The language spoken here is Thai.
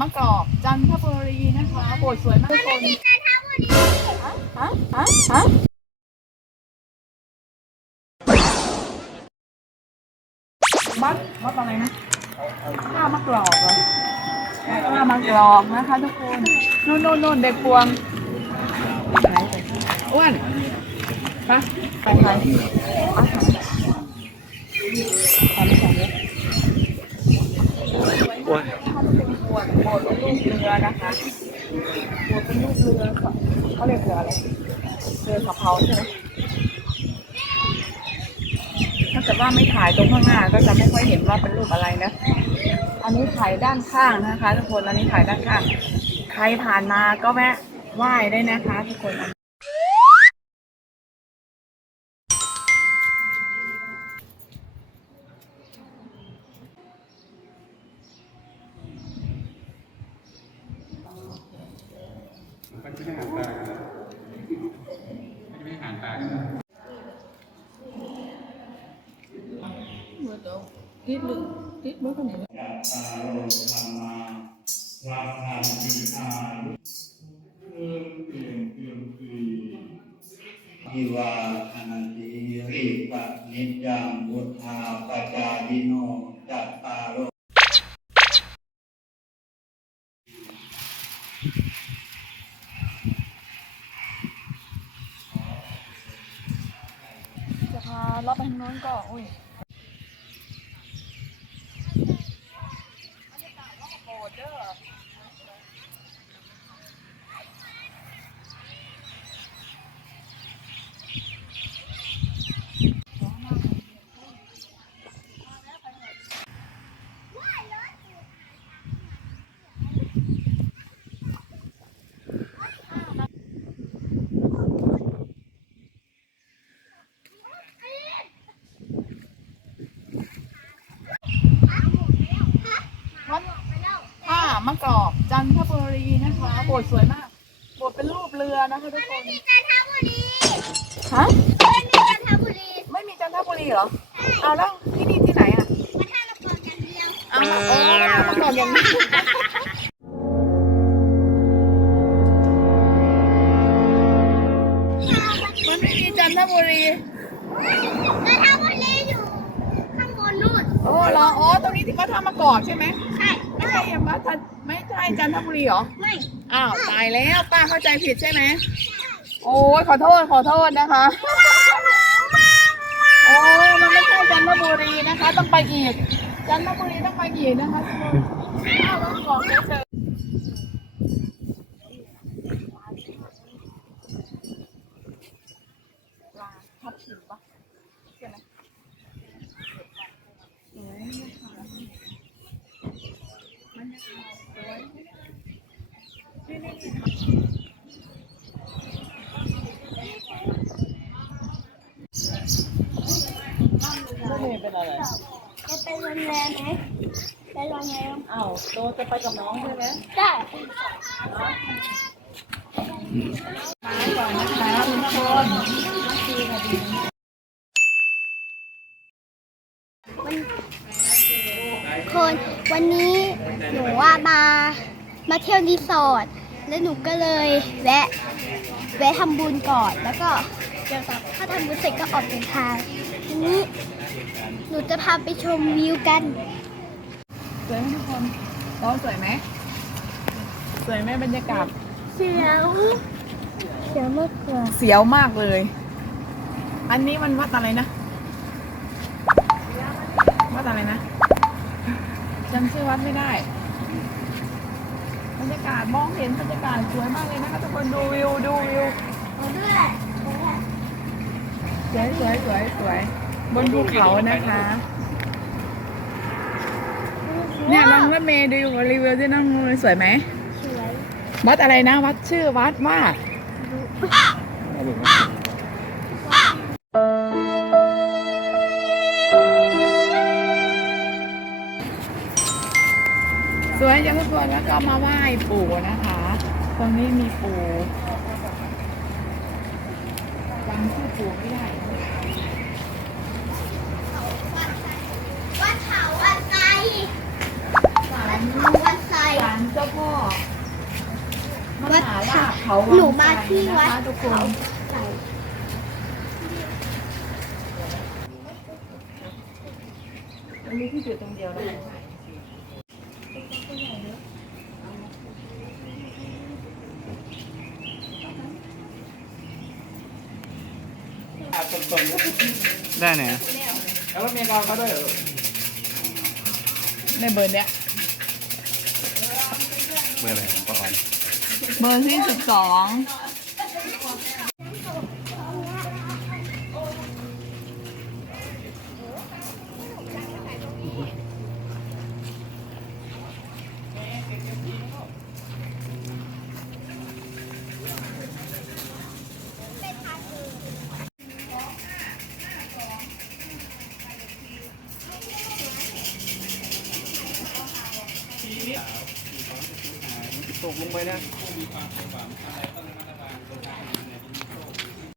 มะกอกจันทบุรีนะคะโบสถ์สวยมากทุกคนฮะฮะฮะฮะมัดมัดอะไรนะข้าวมะกรอกเหรอข้าวมะกรอกนะคะทุกคนนู่นนู่นนู่นเด็กพวงอ้วนไปไปไปอะถ่ายถ่ายถ่ายเลยอ้วน ถ้าจะเป็นบสถ์เป็นลูกเรือนะคะโบสถ์เป็นลูกเรือเขาเขาเรียกเรืออะไรเรือสะเพาใช่ไหมถ้าเกิดว่าไม่ถ่ายตรงข้างหน้าก็จะไม่ค่อยเห็นว่าเป็นรูปอะไรนะ อันนี้ถ่ายด้านข้างนะคะ ทุกคน อันนี้ถ่ายด้านข้าง ใครผ่านมาก็แวะไหว้ได้นะคะ ทุกคน มันจะไม่หันตากันนะมันจะไม่หันตากันนะติดหรือติดเมื่อคนไหนตาโลธรรมาวัฏันติอายุเอื้อมเปลี่ยนเปลี่ยนปีทิวาอนันติริปะนิจังวุธาปจายิโน เลาะไปทางโน้นก็อุ้ย วัดท่ามะกอกจันท บุรีนะคะ โบสถ์สวยมาก โบสถ์เป็นรูปเรือนะคะทุกคนจันทบุรีฮะ ไม่มีจันทบุรีไม่มีจันทบุรีเหรอ เอาแล้วที่นี่ที่ไหนอะมาท่าละครกันเดียวเอามาโอ้มะกอกอย่างนี้มันไม่มีจันทบุรี จันทบุรีอยู่ข้างบนนู่นโอ้เหรอ อ๋อ ตรงนี้ที่วัดท่ามะกอกใช่ไหม ใช่ ไม่ใช่วัดท่าไม่ ใช่จันทบุรีเหรอ ไม่ อ้าวตายแล้วป้าเข้าใจผิดใช่ไหม โอ้ยขอโทษขอโทษนะคะ โอ้ยมันไม่ใช่จันทบุรีนะคะ ต้องไปอีก จันทบุรีต้องไปอีกนะคะทุกคนอ้าวต้องบอกเฉยๆปลาทับทิมปะใช่ไหมสวยนะคะบรรยากาศสวย นี่เมย์เป็นอะไร จะไปโรงแรมไหมไปโรงแรมอ้าวโตจะไปกับน้องใช่ไหมได้มาก่อนนะคะทุกคนคนวันนี้หนูว่ามา มาเที่ยวรีสอร์ท แล้วหนูก็เลยแวะแวะทำบุญก่อนแล้วก็เดี๋ยวต่อถ้าทำบุญเสร็จก็ออกเดินทางทีนี้หนูจะพาไปชมวิวกัน สวยไหมทุกคนน้องสวยไหมสวยไหมบรรยากาศ เสียวเสียวมากกว่าเสียวมากเลย อันนี้มันวัดอะไรนะ วัดอะไรนะจำชื่อวัดไม่ได้บ รรยากาศมองเห็นบรรยากาศสวยมากเลยนะคะทุกคนดูวิวดูวิวสวยสวยสวยสวยบนภูเขานะคะเนี่ยลองรถเมย์ดูรีวิวที่นั่งเลยสวยไหมสวยวัดอะไรนะ วัดชื่อวัดว่า วยจังทุกคนแล้วก็มาไหว้ปู่นะคะ ตรงนี้มีปู่จำชื่อปู่ไม่ได้วัดเขาวัดไซศาลวัดไซศาลเจ้าเขาหนูมาที่วัดทุกคนใส่มันมีที่จุดตรงเดียวเล ยได้ไหนแล้วรถเมล์กองเขาด้วยเหรอในเบอร์เนี้ยเบอร์อะไรปออนเบอร์ที่สิบสอง ตกลงไปนะ